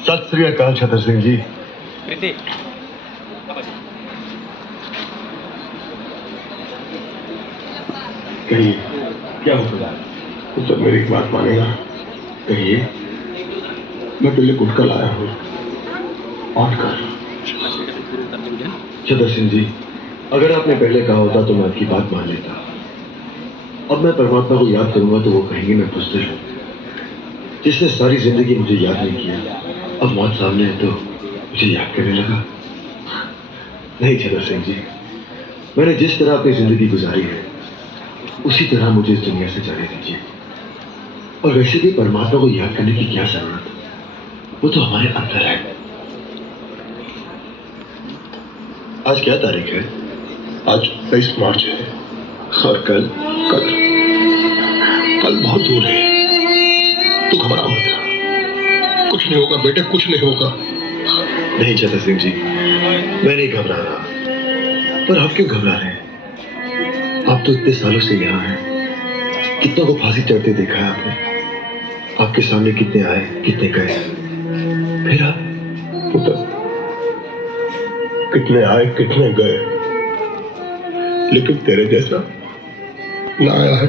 सत श्री अकाल छतर सिंह जी। कहिए क्या हुआ? तो सब मेरी बात मानेगा। कहिए। मैं पहले गुटका लाया हूँ और कर। छतर सिंह जी, अगर आपने पहले कहा होता तो मैं आपकी बात मान लेता। अब मैं परमात्मा को याद करूंगा तो वो कहेंगे मैं बुज़दिल हूं, जिसने सारी जिंदगी मुझे याद नहीं किया। अब मौत सामने है तो मुझे याद करने लगा। नहीं छतर सिंह जी, मैंने जिस तरह अपनी जिंदगी गुजारी है उसी तरह मुझे इस दुनिया से जाने दीजिए। और वैसे भी परमात्मा को याद करने की क्या जरूरत, वो तो हमारे अंदर है। आज क्या तारीख है? आज 23 मार्च है। और कल कल कल बहुत दूर है। तू घबरा मत, कुछ नहीं होगा बेटे, कुछ नहीं होगा। नहीं छतर सिंह जी, मैं नहीं घबरा रहा। पर आप क्यों घबरा रहे हैं? आप तो इतने सालों से यहाँ हैं, कितनों को फांसी चढ़ते देखा है आपने। आपके सामने कितने आए कितने गए, फिर आप पुत्र कितने आए कितने गए, लेकिन तेरे जैसा ना आया है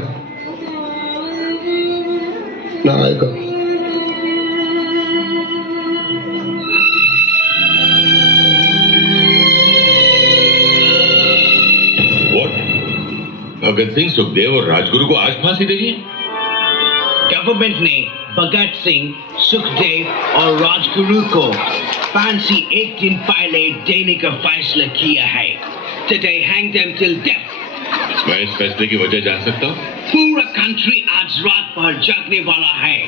ना आएगा। भगत सिंह, सुखदेव और राजगुरु को आज फांसी देनी है? गवर्नमेंट ने भगत सिंह, सुखदेव और राजगुरु को फांसी एक दिन पहले देने का फैसला किया है। Today hang them till death। मैं इस फैसले की वजह जान सकता हूँ? पूरा कंट्री आज रात भर जागने वाला है।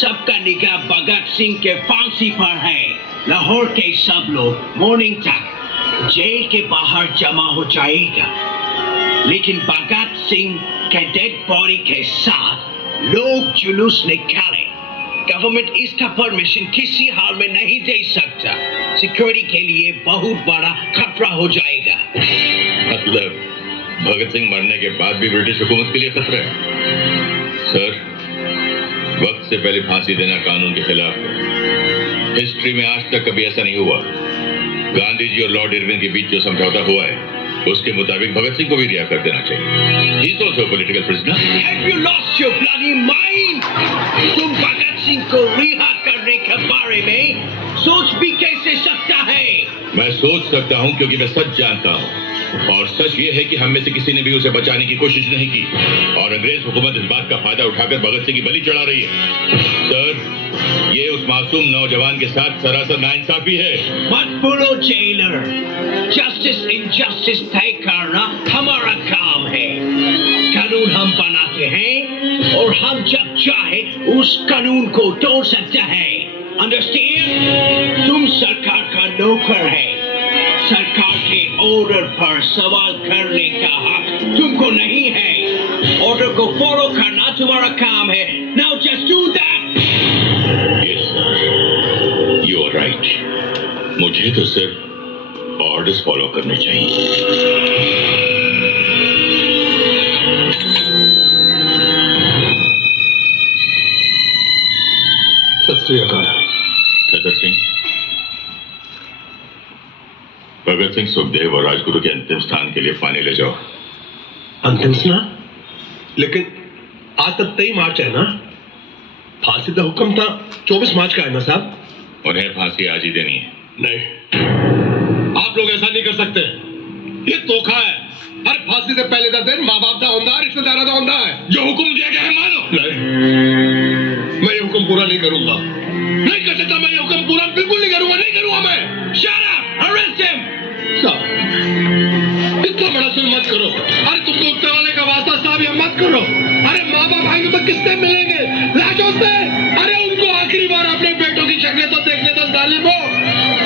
सबका निगाह भगत सिंह के फांसी पर है। लाहौर के सब लोग मॉर्निंग तक जेल के बाहर जमा हो जाएगा, लेकिन भगत सिंह के डेड बॉडी के साथ लोग जुलूस निकाले। गवर्नमेंट इसका परमिशन किसी हाल में नहीं दे सकता। सिक्योरिटी के लिए बहुत बड़ा खतरा हो जाएगा। मतलब भगत सिंह मरने के बाद भी ब्रिटिश हुकूमत के लिए खतरा है? सर, वक्त से पहले फांसी देना कानून के खिलाफ है। हिस्ट्री में आज तक कभी ऐसा नहीं हुआ। गांधी जी और लॉर्ड इरविन के बीच जो समझौता हुआ है उसके मुताबिक भगत सिंह को भी रिहा कर देना चाहिए। He is also a political prisoner. Have you lost your bloody mind? तुम भगत सिंह को रिहा करने के बारे में सोच भी कैसे सकता है? मैं सोच सकता हूं क्योंकि मैं सच जानता हूं, और सच ये है कि हम में से किसी ने भी उसे बचाने की कोशिश नहीं की, और अंग्रेज हुकूमत इस बात का फायदा उठाकर भगत सिंह की बलि चढ़ा रही है। सर, ये उस मासूम नौजवान के साथ सरासर नाइंसाफी है। मत बोलो जेलर, जस्टिस इनजस्टिस तय करना हमारा काम है। कानून हम बनाते हैं और हम जब चाहे उस कानून को तोड़ सकते हैं। अंडरस्टैंड? तुम सरकार का नौकर है। सरकार के ऑर्डर पर सवाल करने का हक तुमको नहीं है। ऑर्डर को फॉलो करना तुम्हारा काम है। Now just do that. Yes sir, you are right. मुझे तो सिर्फ ऑर्डर्स फॉलो करने चाहिए। सत श्री अकाल। छतर सिंह, भगत सिंह, सुखदेव और राजगुरु के अंतिम स्थान के लिए पानी ले जाओ। अंतिम स्नान? लेकिन आज तक 23 मार्च है ना? फांसी का हुक्म था 24 मार्च का है ना साहब? उन्हें फांसी आज ही देनी है। नहीं, आप लोग ऐसा नहीं कर सकते। ये धोखा है। हर फांसी से पहले का दिन माँ बाप का होता है, रिश्तेदारों का होता है। जो हुक्म दिया गया है मानो। नहीं, मैं ये हुक्म पूरा नहीं करूंगा। नहीं कर सकता मैं ये हुक्म पूरा, बिल्कुल नहीं करूंगा, नहीं करूंगा मैं। Shut up! Arrest him! साहब, इतना बड़ा सुन मत करो। अरे तुम तो उठने वाले का वास्ता साहब ये मत करो। अरे माँ बाप आएंगे तो किससे मिलेंगे? लाशों से। अरे उनको आखिरी बार अपने बेटों की शक्लें तो देखने दो जालिमो।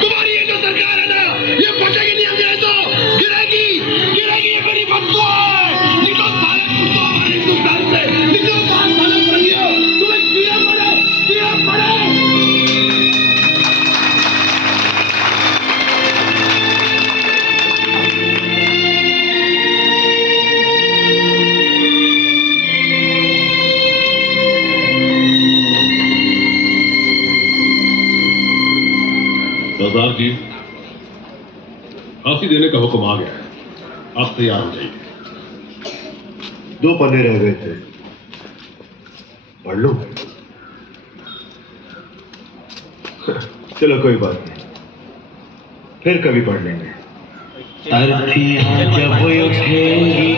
तुम्हारी ये जो सरकार है ना, ये बचेगी नहीं, अंग्रेजों गिरेगी, गिरेगी। ये मेरी बददुआ है। निकलो साले कुत्तों हमारे हिंदुस्तान से, निकलो बाहर साले बंदियों। तुम्हें कीड़ा पड़े, कीड़ा पड़े। सरदार जी, फांसी देने का हुक्म आ गया है, आप तैयार हो जाइए। 2 पन्ने रह गए थे, पढ़ लो। चलो कोई बात नहीं, फिर कभी पढ़ लेंगे। अर्थियां जब उठेंगी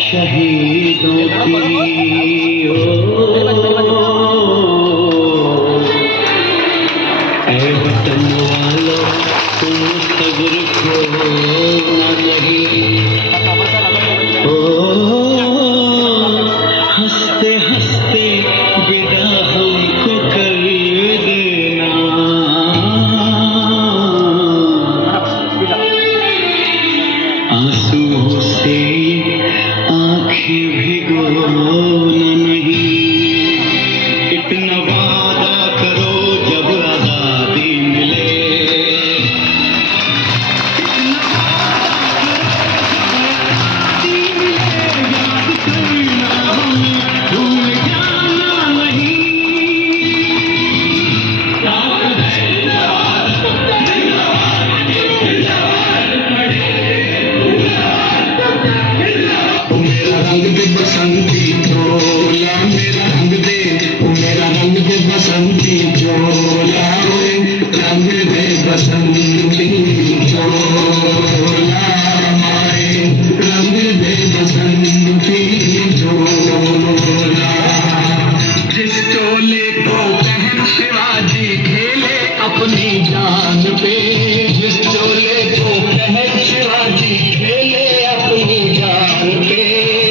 शहीदों की, ऐ वतन वालों तुम सब्र खोना नहीं। हंसते हंसते विदा हमको कर देना, आंसू से आंखें भिगोना नहीं। इतना वादा करो जब आजादी मिले, इतना वादा करो जब आजादी मिले, याद करना हमें, भूल जाना नहीं। मेरा रंग दे बसंती चोला, मेरा रंग दे, मेरा रंग दे बसंती चोला, रंग दे बसंती चोला, रंग दे बसंती चोला। जिस चोले को पहन शिवाजी खेले अपनी जान पे, जिस चोले को पहन शिवाजी खेले अपनी जान पे,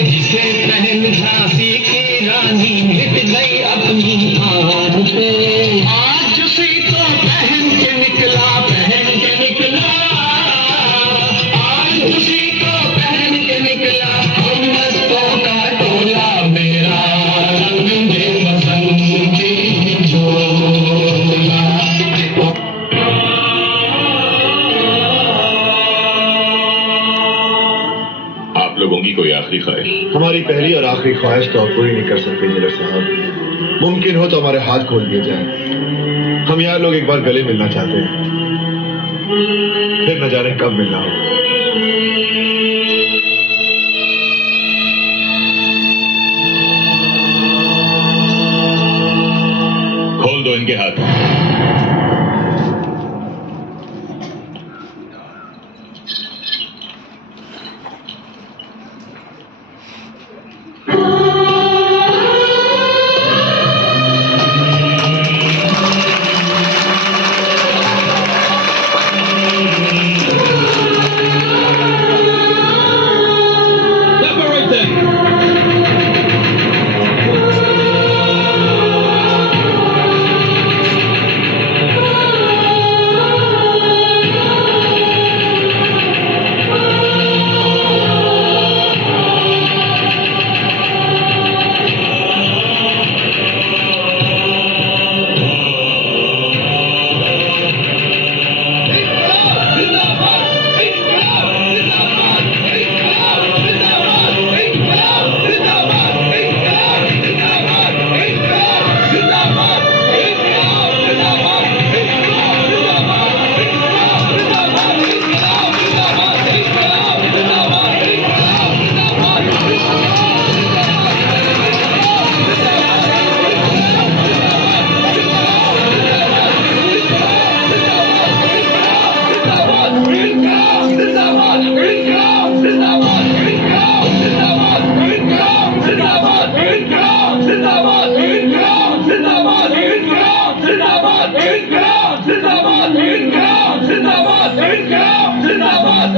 जिसे पहन झांसी की रानी मिट गई अपनी आन पे, आज उसी को पहन के निकला, पहन के निकला, आज उसी को पहन के निकला हम मस्तों का टोला, मेरा रंग दे बसंती चोला। आप लोगों की कोई आखिरी ख्वाहिश? हमारी पहली और आखिरी ख्वाहिश तो आप पूरी नहीं कर सकते इंजीनियर साहब। मुमकिन हो तो हमारे हाथ खोल दिए जाए। हम यार लोग एक बार गले मिलना चाहते हैं, फिर न जाने कब मिलना हो। खोल दो इनके हाथ। जिंदाबाद